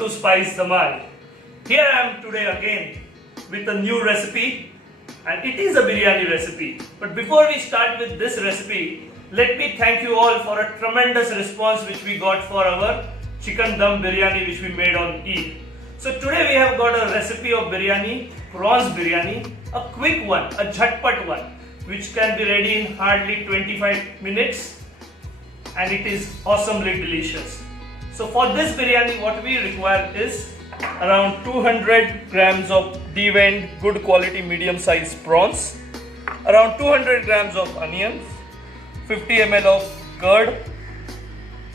to Spice Dhamal. Here I am today again with a new recipe, and it is a biryani recipe. But before we start with this recipe, let me thank you all for a tremendous response which we got for our chicken dum biryani which we made on Eid. So today we have got a recipe of biryani, prawns biryani, a quick one, a jhatpat one, which can be ready in hardly 25 minutes, and it is awesomely delicious. So for this biryani what we require is around 200 grams of deveined good quality medium sized prawns, around 200 grams of onions, 50 ml of curd,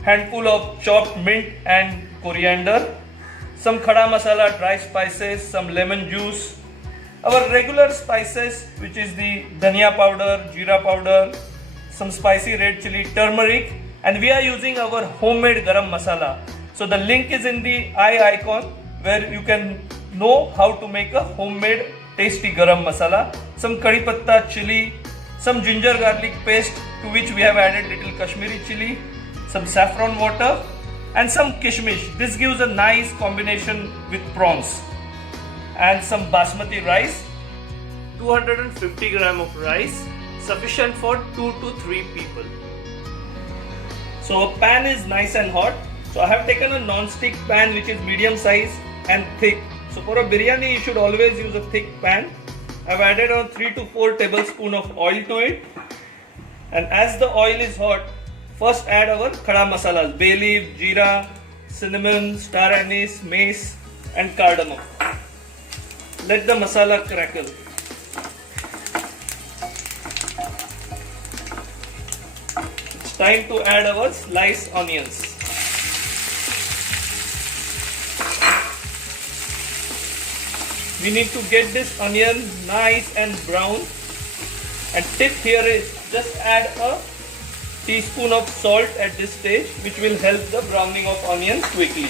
handful of chopped mint and coriander, some khada masala, dry spices, some lemon juice, our regular spices which is the dhania powder, jeera powder, some spicy red chili, turmeric, and we are using our homemade garam masala. So the link is in the eye icon where you can know how to make a homemade tasty garam masala, some kari patta chili, some ginger garlic paste to which we have added little Kashmiri chili, some saffron water and some kishmish. This gives a nice combination with prawns, and some basmati rice, 250 gram of rice, sufficient for 2 to 3 people. So a pan is nice and hot. So I have taken a non-stick pan which is medium size and thick. So for a biryani you should always use a thick pan. I have added around 3 to 4 tablespoons of oil to it. And as the oil is hot, first add our khada masalas, bay leaf, jeera, cinnamon, star anise, mace and cardamom. Let the masala crackle. It's time to add our sliced onions. We need to get this onion nice and brown, and tip here is just add a teaspoon of salt at this stage, which will help the browning of onions quickly.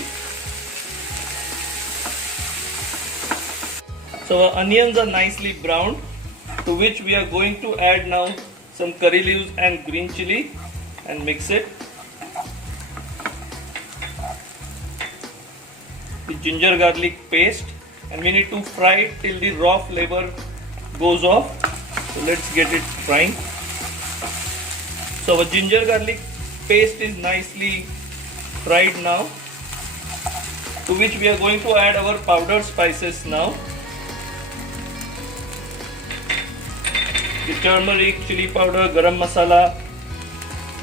So our onions are nicely browned, to which we are going to add now some curry leaves and green chili and mix it. The ginger garlic paste, and we need to fry it till the raw flavor goes off. So let's get it frying. So our ginger garlic paste is nicely fried now, to which we are going to add our powdered spices now. The turmeric, chili powder, garam masala,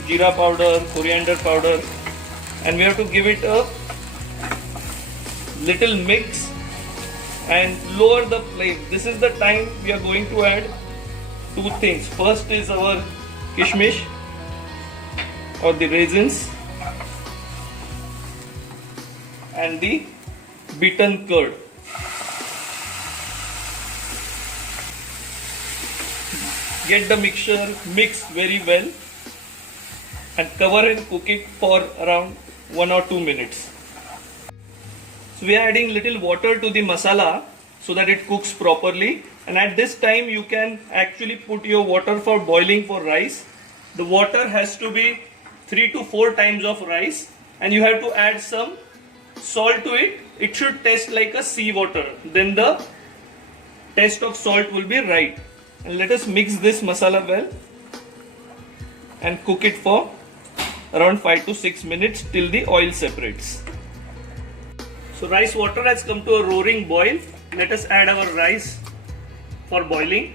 jeera powder, coriander powder, and we have to give it a little mix and lower the flame. This is the time we are going to add two things. First is our kishmish or the raisins and the beaten curd. Get the mixture mixed very well and cover and cook it for around 1 or 2 minutes. So we are adding little water to the masala so that it cooks properly, and at this time you can actually put your water for boiling for rice. The water has to be 3 to 4 times of rice, and you have to add some salt to it. It should taste like a sea water, then the taste of salt will be right. And let us mix this masala well and cook it for around 5 to 6 minutes till the oil separates. So rice water has come to a roaring boil. Let us add our rice for boiling.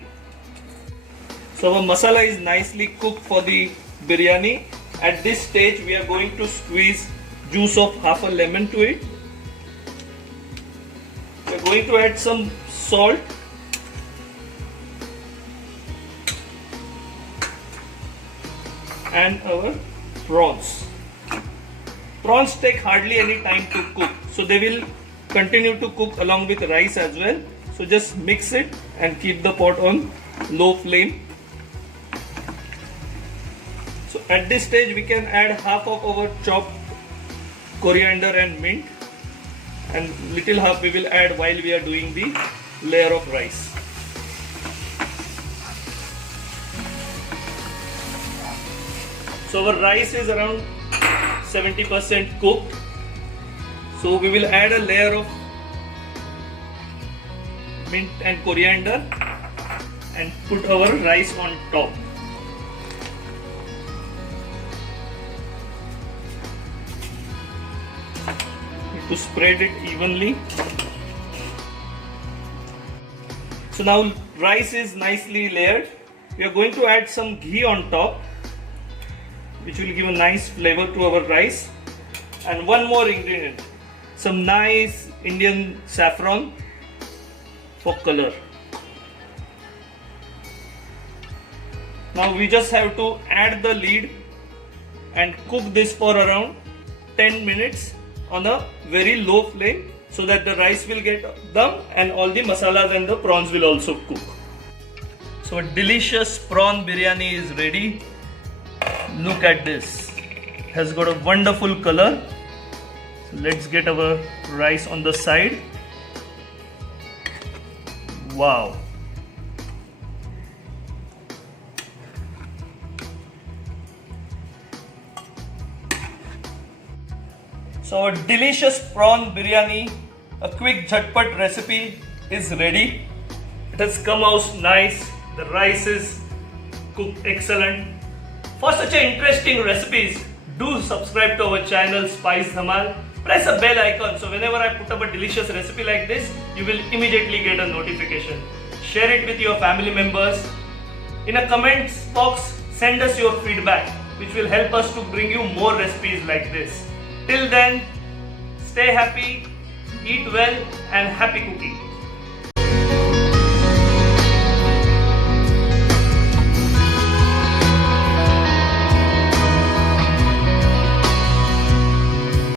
So our masala is nicely cooked for the biryani. At this stage we are going to squeeze juice of half a lemon to it. We are going to add some salt and our prawns. Prawns take hardly any time to cook, so they will continue to cook along with rice as well. So just mix it and keep the pot on low flame. So at this stage we can add half of our chopped coriander and mint, and little half we will add while we are doing the layer of rice. So our rice is around 70% cooked. So we will add a layer of mint and coriander and put our rice on top. To spread it evenly. So now rice is nicely layered. We are going to add some ghee on top, which will give a nice flavor to our rice. And one more ingredient, some nice Indian saffron for color. Now we just have to add the lid and cook this for around 10 minutes on a very low flame, so that the rice will get done and all the masalas and the prawns will also cook. So a delicious prawn biryani is ready. Look at this. It has got a wonderful color. So let's get our rice on the side. Wow. So our delicious prawn biryani, a quick jhatpat recipe, is ready. It has come out nice. The rice is cooked excellent. For such interesting recipes, do subscribe to our channel Spice Dhamal. Press the bell icon so whenever I put up a delicious recipe like this, you will immediately get a notification. Share it with your family members. In a comments box, send us your feedback, which will help us to bring you more recipes like this. Till then, stay happy, eat well, and happy cooking.